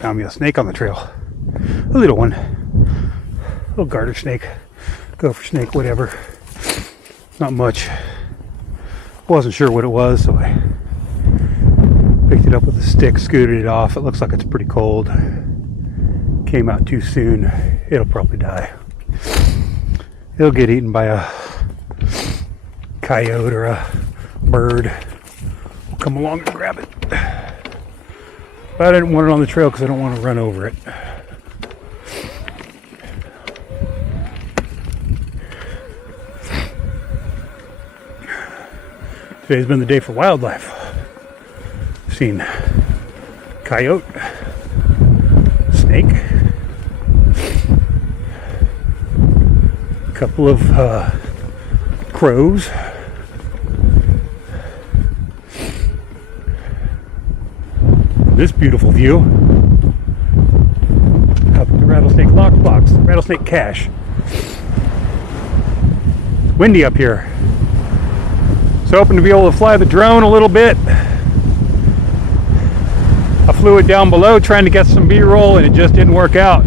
Found me a snake on the trail. A little one. A little garter snake. Gopher snake, whatever. Not much. Wasn't sure what it was, so I picked it up with a stick, scooted it off. It looks like it's pretty cold. Came out too soon. It'll probably die. It'll get eaten by a coyote or a bird. We'll come along and grab it. But I didn't want it on the trail because I don't want to run over it. Today's been the day for wildlife. Seen coyote, snake, a couple of crows, this beautiful view up at the Rattlesnake Lockbox, Rattlesnake Cache. Windy up here. So hoping to be able to fly the drone a little bit. I flew it down below trying to get some B-roll and it just didn't work out.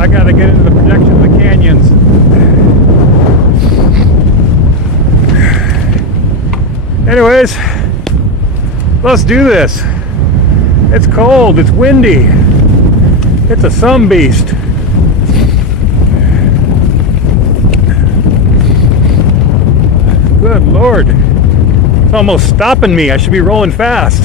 I gotta get into the projection of the canyons. Anyways, let's do this. It's cold, it's windy. It's a sun beast. Good Lord. It's almost stopping me. I should be rolling fast.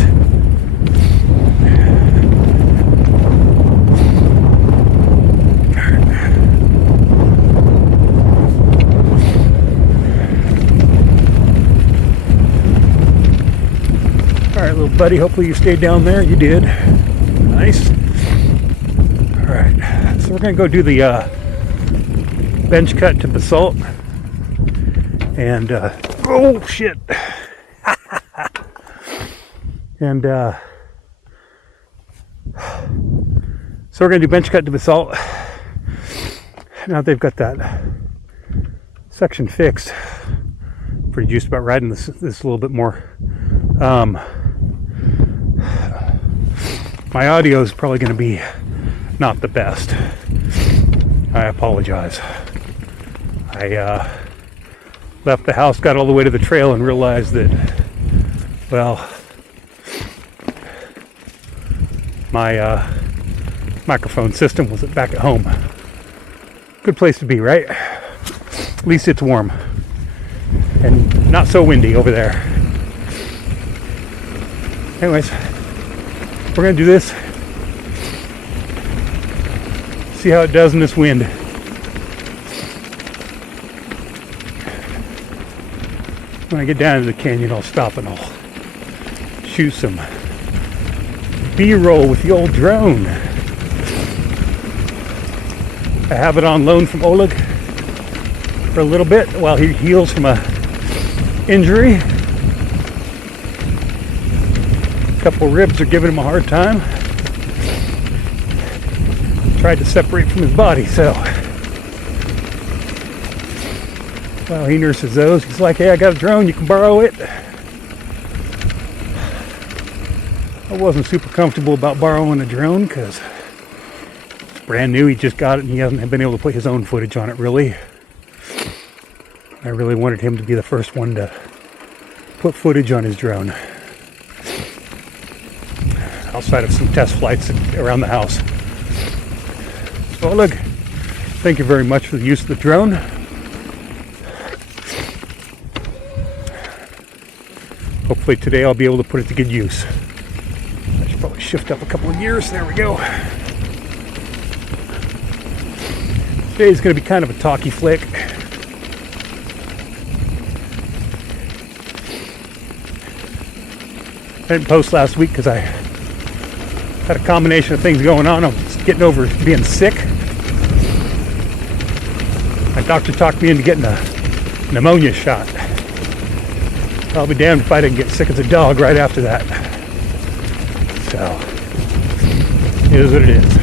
Alright, little buddy. Hopefully you stayed down there. You did. Nice. Alright. So we're going to go do the bench cut to Basalt. And, oh shit. And, so we're going to do bench cut to Basalt. Now they've got that section fixed. Pretty juiced about riding this a little bit more. My audio is probably going to be not the best. I apologize. I, left the house, got all the way to the trail, and realized that, well, my microphone system wasn't back at home. Good place to be, right? At least it's warm and not so windy over there. Anyways, we're gonna do this. See how it does in this wind. When I get down to the canyon, I'll stop and I'll shoot some B-roll with the old drone. I have it on loan from Oleg for a little bit while he heals from a injury. A couple ribs are giving him a hard time. Tried to separate from his body, so well, he nurses those. He's like, hey, I got a drone, you can borrow it. I wasn't super comfortable about borrowing a drone because it's brand new. He just got it and he hasn't been able to put his own footage on it, really. I really wanted him to be the first one to put footage on his drone. Outside of some test flights around the house. So look, thank you very much for the use of the drone. Hopefully today I'll be able to put it to good use. I should probably shift up a couple of gears. There we go. Today's going to be kind of a talky flick. I didn't post last week because I had a combination of things going on. I was getting over being sick. My doctor talked me into getting a pneumonia shot. I'll be damned if I didn't get sick as a dog right after that. So, it is what it is.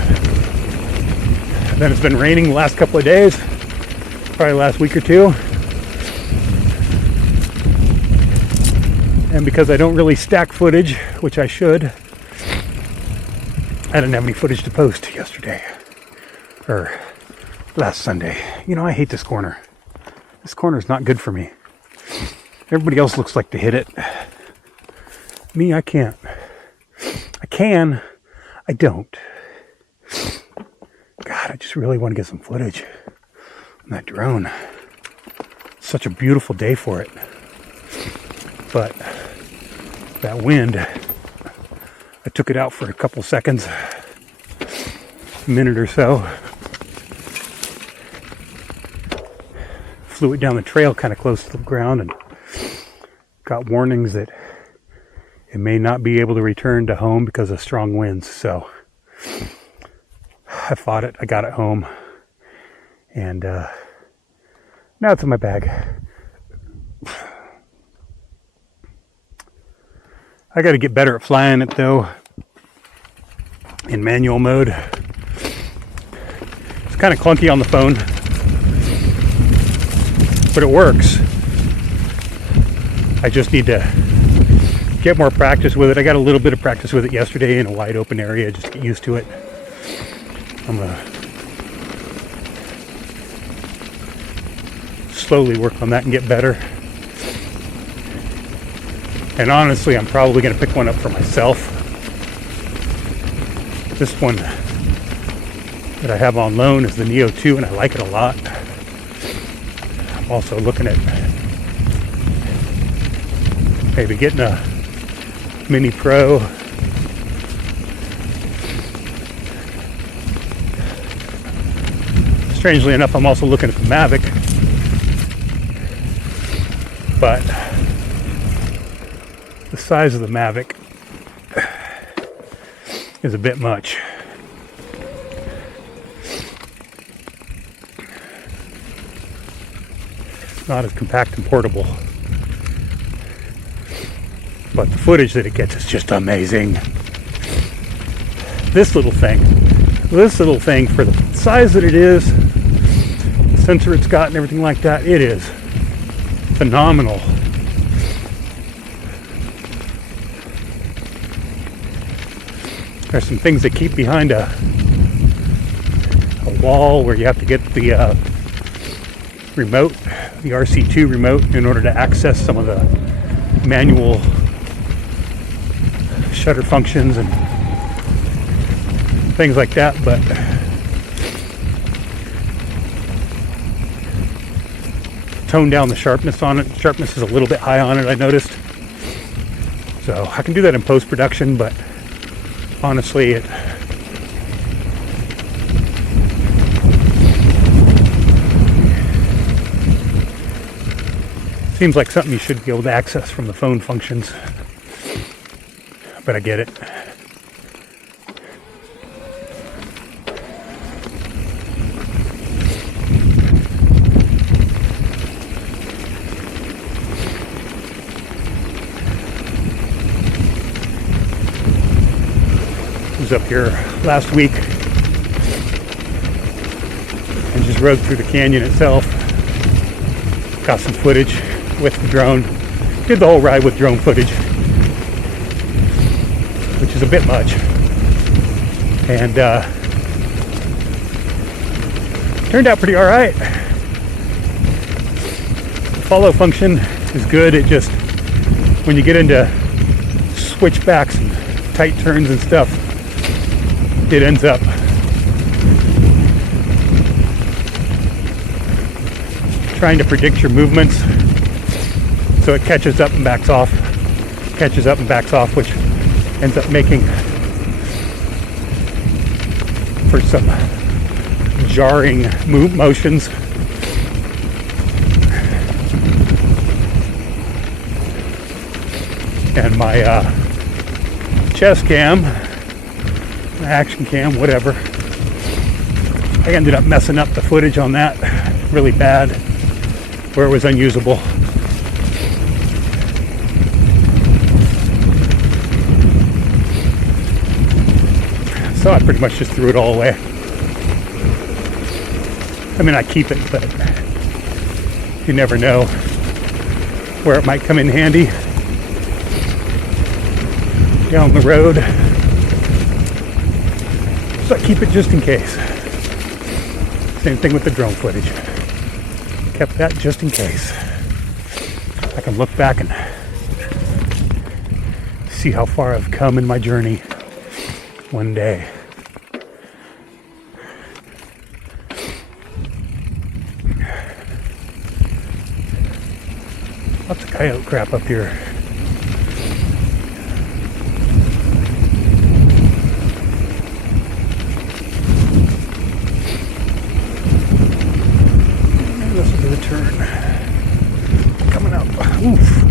And then it's been raining the last couple of days, probably last week or two. And because I don't really stack footage, which I should, I didn't have any footage to post yesterday. Or last Sunday. You know, I hate this corner. This corner is not good for me. Everybody else looks like they hit it. Me, I can't. I can. I don't. God, I just really want to get some footage on that drone. Such a beautiful day for it. But that wind, I took it out for a couple seconds, a minute or so. Flew it down the trail kind of close to the ground and got warnings that it may not be able to return to home because of strong winds. So I fought it. I got it home. And now it's in my bag. I got to get better at flying it though in manual mode. It's kind of clunky on the phone, but it works. I just need to get more practice with it. I got a little bit of practice with it yesterday in a wide open area just to get used to it. I'm gonna slowly work on that and get better. And honestly, I'm probably going to pick one up for myself. This one that I have on loan is the Neo 2, and I like it a lot. I'm also looking at maybe getting a Mini Pro. Strangely enough, I'm also looking at the Mavic. But the size of the Mavic is a bit much. It's not as compact and portable. But the footage that it gets is just amazing. This little thing for the size that it is, the sensor it's got and everything like that, it is phenomenal. There's some things that keep behind a wall where you have to get the remote, the RC2 remote, in order to access some of the manual shutter functions and things like that, but tone down the sharpness on it. Sharpness is a little bit high on it, I noticed. So I can do that in post-production, but honestly, it seems like something you should be able to access from the phone functions. But I get it. I was up here last week and just rode through the canyon itself. Got some footage with the drone. Did the whole ride with drone footage, which is a bit much. And turned out pretty alright. The follow function is good. It just, when you get into switchbacks and tight turns and stuff, it ends up trying to predict your movements. So it catches up and backs off, which ends up making for some jarring motions. And my chest cam, action cam, whatever, I ended up messing up the footage on that really bad, where it was unusable. So I pretty much just threw it all away. I mean, I keep it, but you never know where it might come in handy down the road. but keep it just in case. Same thing with the drone footage. Kept that just in case. I can look back and see how far I've come in my journey one day. Lots of coyote crap up here. Listen to the turn. Coming up. Oof.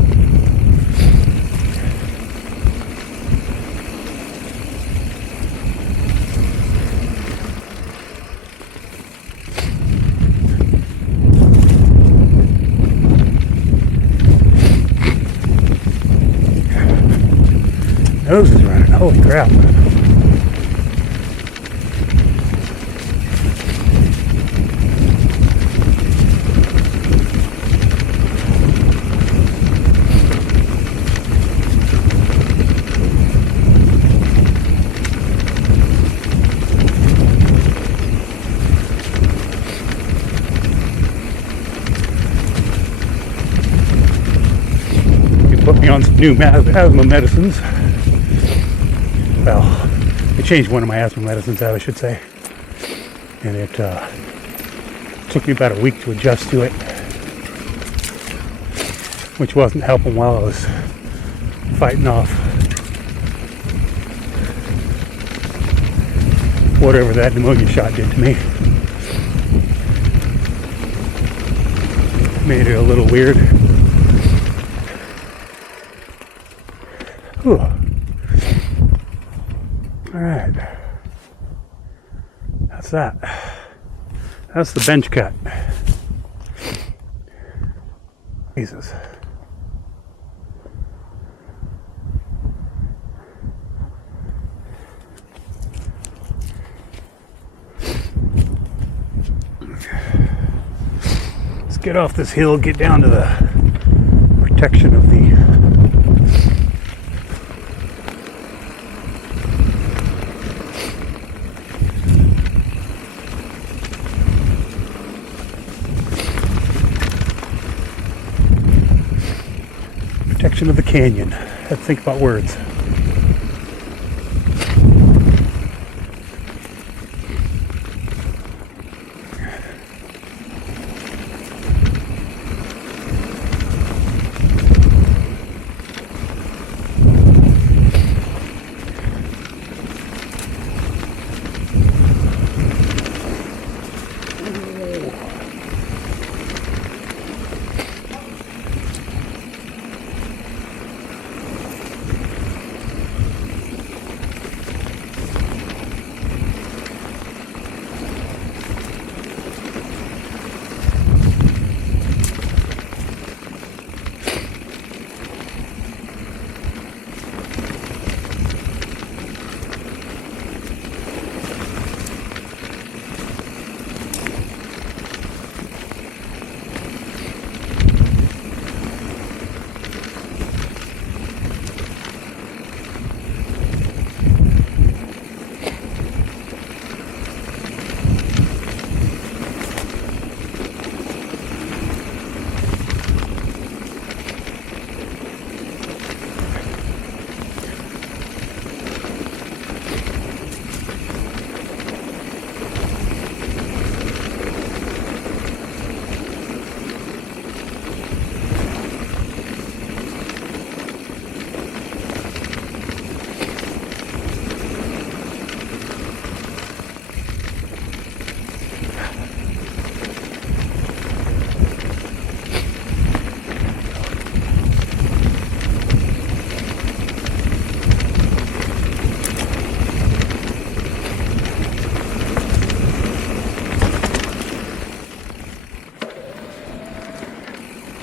Nose is running. Holy crap. You put me on some new asthma medicines. Well, I changed one of my asthma medicines out, I should say. And it took me about a week to adjust to it, which wasn't helping while I was fighting off whatever that pneumonia shot did to me. Made it a little weird. Whew. Alright, that's that. That's the bench cut. Jesus. Let's get off this hill, get down to the protection of the of the canyon. I had to think about words.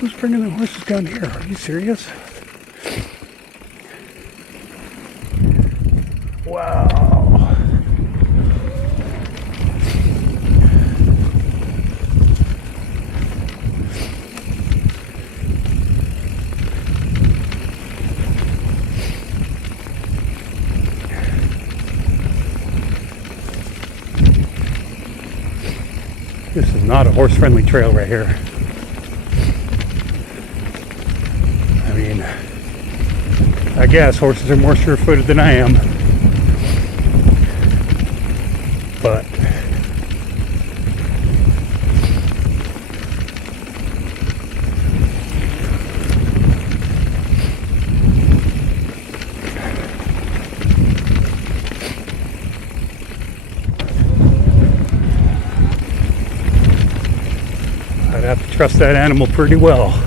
Who's bringing the horses down here? Are you serious? Wow. This is not a horse-friendly trail right here. I mean, I guess horses are more sure-footed than I am. But I'd have to trust that animal pretty well.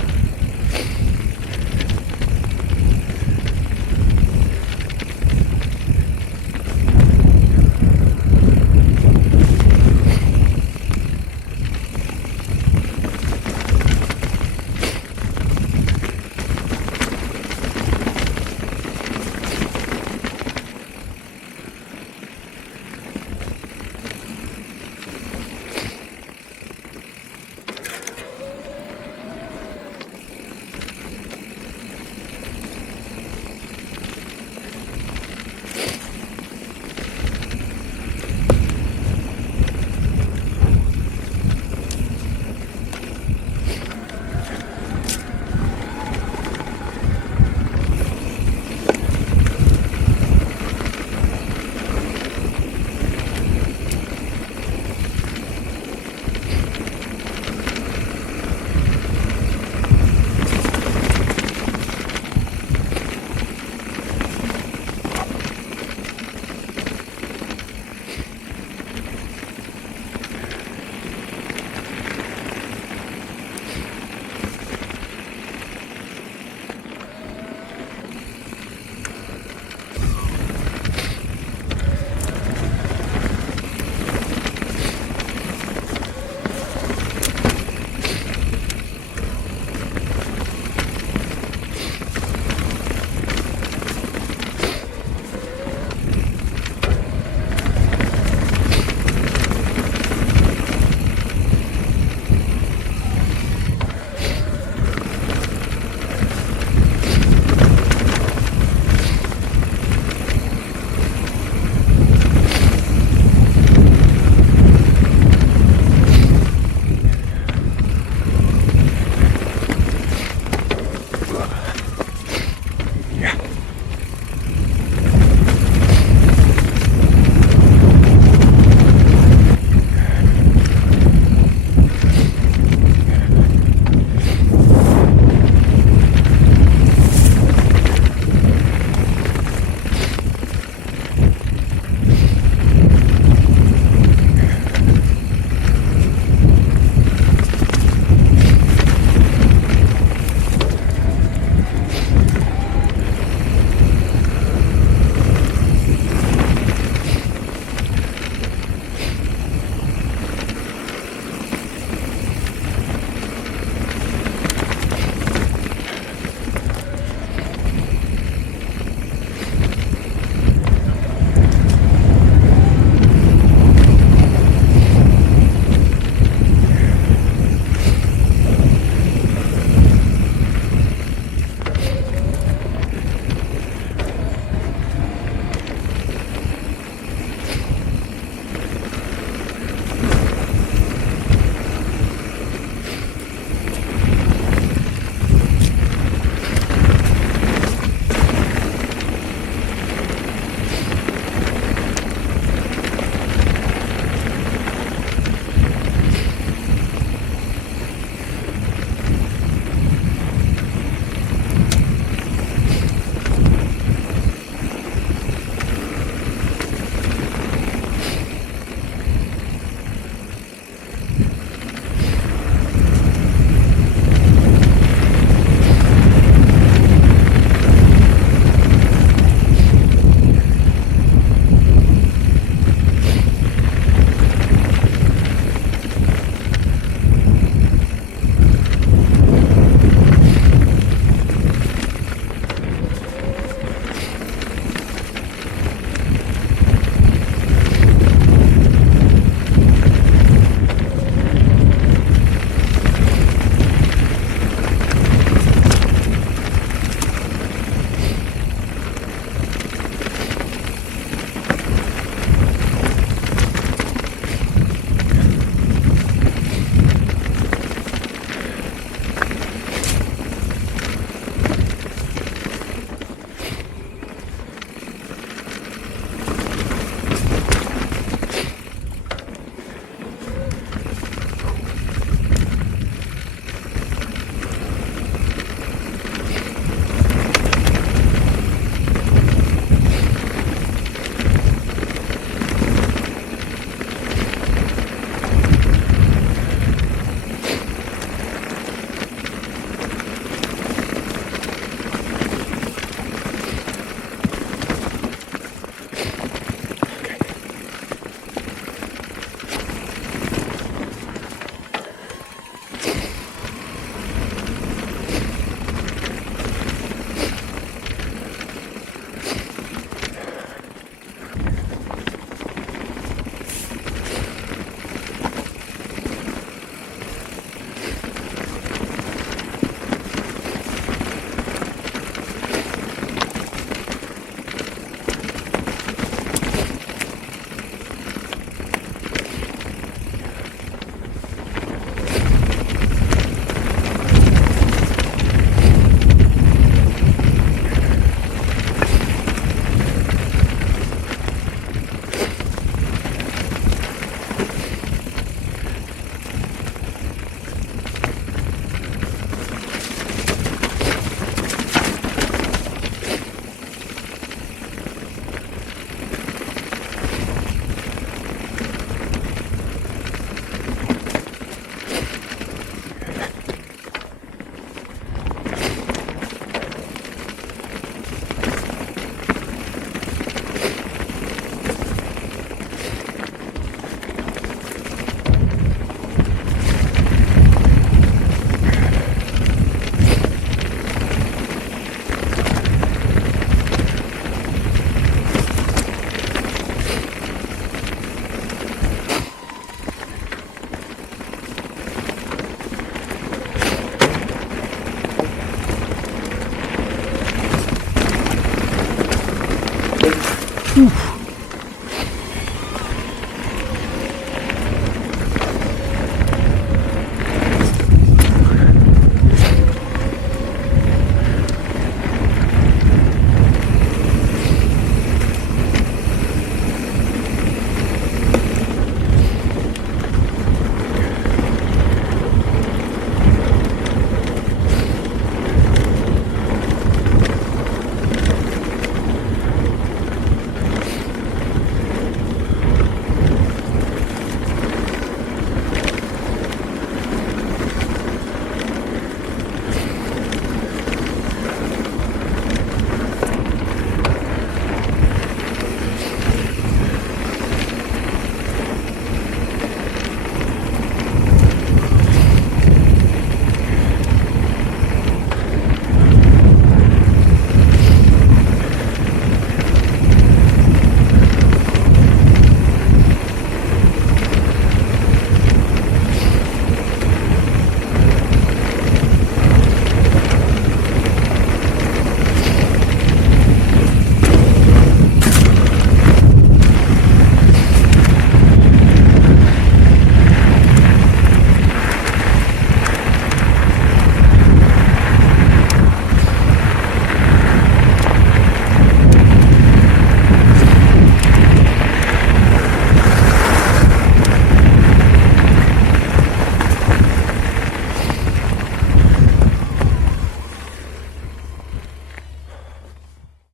Oof.